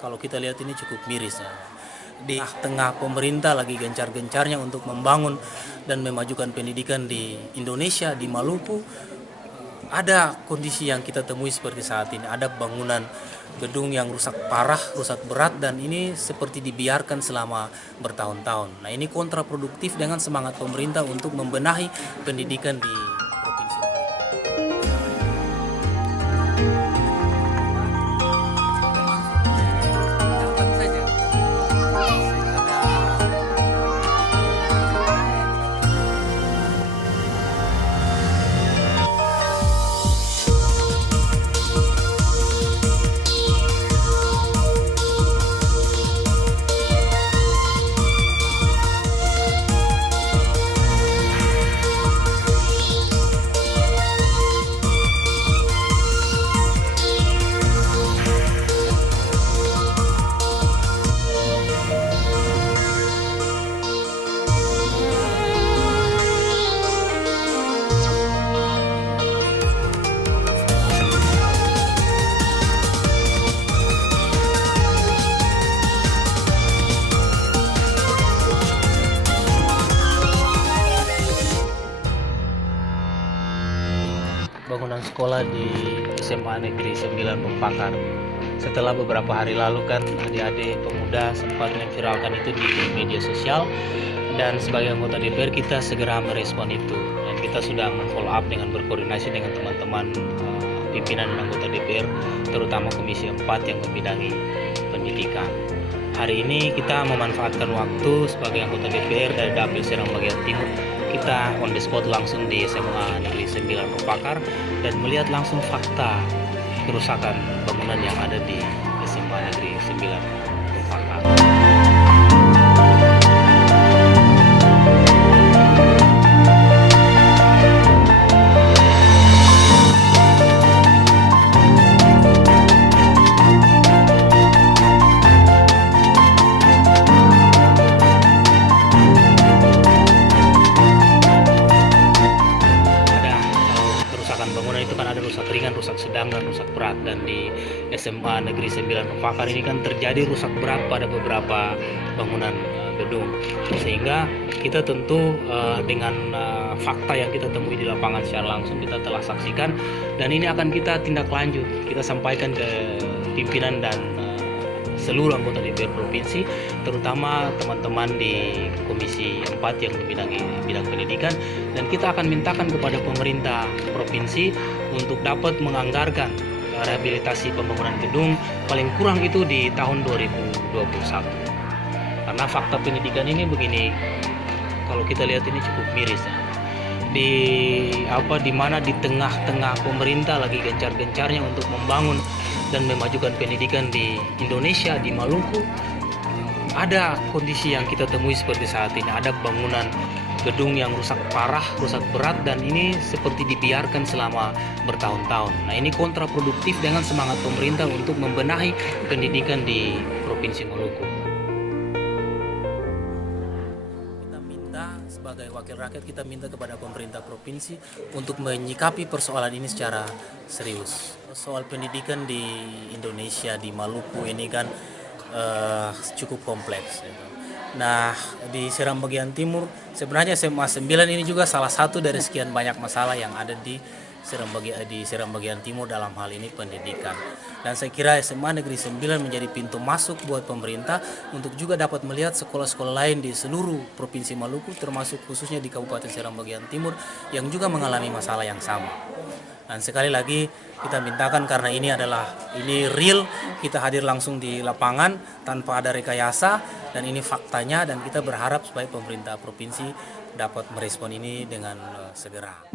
kalau kita lihat ini cukup miris ya. Di tengah pemerintah lagi gencar-gencarnya untuk membangun dan memajukan pendidikan di Indonesia, di Maluku, ada kondisi yang kita temui seperti saat ini. Ada bangunan gedung yang rusak parah, rusak berat, dan ini seperti dibiarkan selama bertahun-tahun. Nah, ini kontraproduktif dengan semangat pemerintah untuk membenahi pendidikan di Provinsi Maluku. Bangunan sekolah di SMA Negeri 9 Rumpakar. Setelah beberapa hari lalu kan adik-adik pemuda sempat memviralkan itu di media sosial, dan sebagai anggota DPR kita segera merespon itu, dan kita sudah follow up dengan berkoordinasi dengan teman-teman pimpinan dan anggota DPR, terutama Komisi 4 yang membidangi pendidikan. Hari ini kita memanfaatkan waktu sebagai anggota DPR dari Dapil Serang bagian Timur. Kita on the spot langsung di SMA Negeri 9 Rumpakar dan melihat langsung fakta kerusakan bangunan yang ada di SMA Negeri 9 Rumpakar. Bangunan itu kan ada rusak ringan, rusak sedang, dan rusak berat. Dan di SMA Negeri 9 Rumpakar ini kan terjadi rusak berat pada beberapa bangunan gedung, sehingga kita tentu dengan fakta yang kita temui di lapangan secara langsung kita telah saksikan, dan ini akan kita tindak lanjut, kita sampaikan ke pimpinan dan seluruh anggota DPR Provinsi, terutama teman-teman di Komisi 4 yang membidangi bidang pendidikan, dan kita akan mintakan kepada pemerintah provinsi untuk dapat menganggarkan rehabilitasi pembangunan gedung paling kurang itu di tahun 2021. Karena fakta pendidikan ini begini, kalau kita lihat ini cukup miris ya. Di mana di tengah-tengah pemerintah lagi gencar-gencarnya untuk membangun dan memajukan pendidikan di Indonesia, di Maluku, ada kondisi yang kita temui seperti saat ini. Ada bangunan gedung yang rusak parah, rusak berat, dan ini seperti dibiarkan selama bertahun-tahun. Nah, ini kontraproduktif dengan semangat pemerintah untuk membenahi pendidikan di Provinsi Maluku. Sebagai wakil rakyat, kita minta kepada pemerintah provinsi untuk menyikapi persoalan ini secara serius. Soal pendidikan di Indonesia, di Maluku ini kan cukup kompleks. Nah, di Seram bagian timur sebenarnya SMA 9 ini juga salah satu dari sekian banyak masalah yang ada di Seram bagian timur dalam hal ini pendidikan. Dan saya kira SMA Negeri 9 menjadi pintu masuk buat pemerintah untuk juga dapat melihat sekolah-sekolah lain di seluruh Provinsi Maluku, termasuk khususnya di Kabupaten Seram bagian timur yang juga mengalami masalah yang sama. Dan sekali lagi kita mintakan, karena ini real, kita hadir langsung di lapangan tanpa ada rekayasa, dan ini faktanya, dan kita berharap supaya pemerintah provinsi dapat merespon ini dengan segera.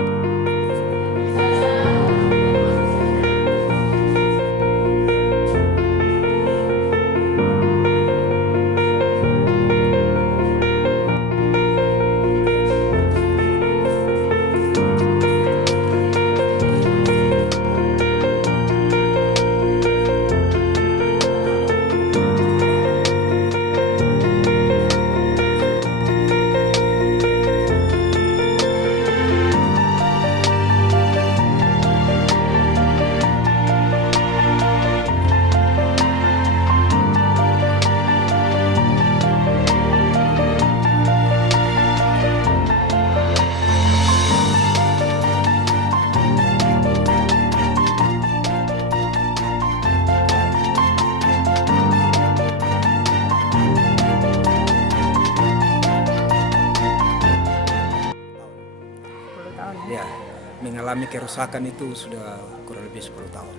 mengalami kerusakan itu sudah kurang lebih 10 tahun.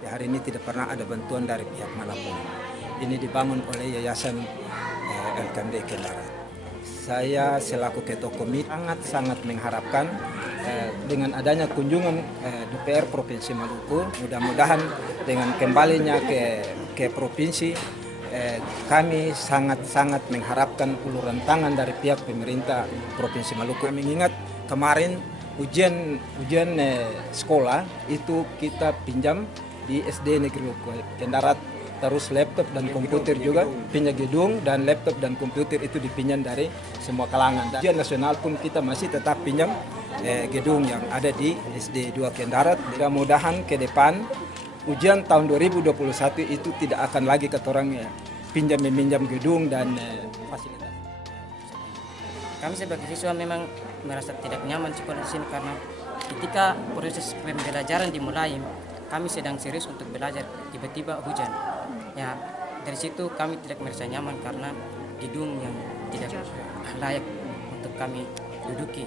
Ya, hari ini tidak pernah ada bantuan dari pihak manapun. Ini dibangun oleh Yayasan LKMD Kendara. Saya selaku ketua komite sangat mengharapkan dengan adanya kunjungan DPR Provinsi Maluku, mudah-mudahan dengan kembalinya ke provinsi, kami sangat mengharapkan uluran tangan dari pihak pemerintah Provinsi Maluku. Mengingat kemarin ujian sekolah itu kita pinjam di SD Negeri Kendara, terus laptop dan komputer juga pinjam gedung, dan laptop dan komputer itu dipinjam dari semua kalangan. Dan ujian nasional pun kita masih tetap pinjam gedung yang ada di SD 2 Kendara. Mudah-mudahan ke depan ujian tahun 2021 itu tidak akan lagi ketorang meminjam gedung dan fasilitas. Kami sebagai siswa memang merasa tidak nyaman sekolah di sini karena ketika proses pembelajaran dimulai, kami sedang serius untuk belajar, tiba-tiba hujan. Ya, dari situ kami tidak merasa nyaman karena gedung yang tidak layak untuk kami duduki.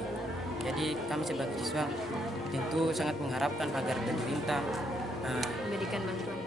Jadi kami sebagai siswa tentu sangat mengharapkan agar pemerintah memberikan bantuan.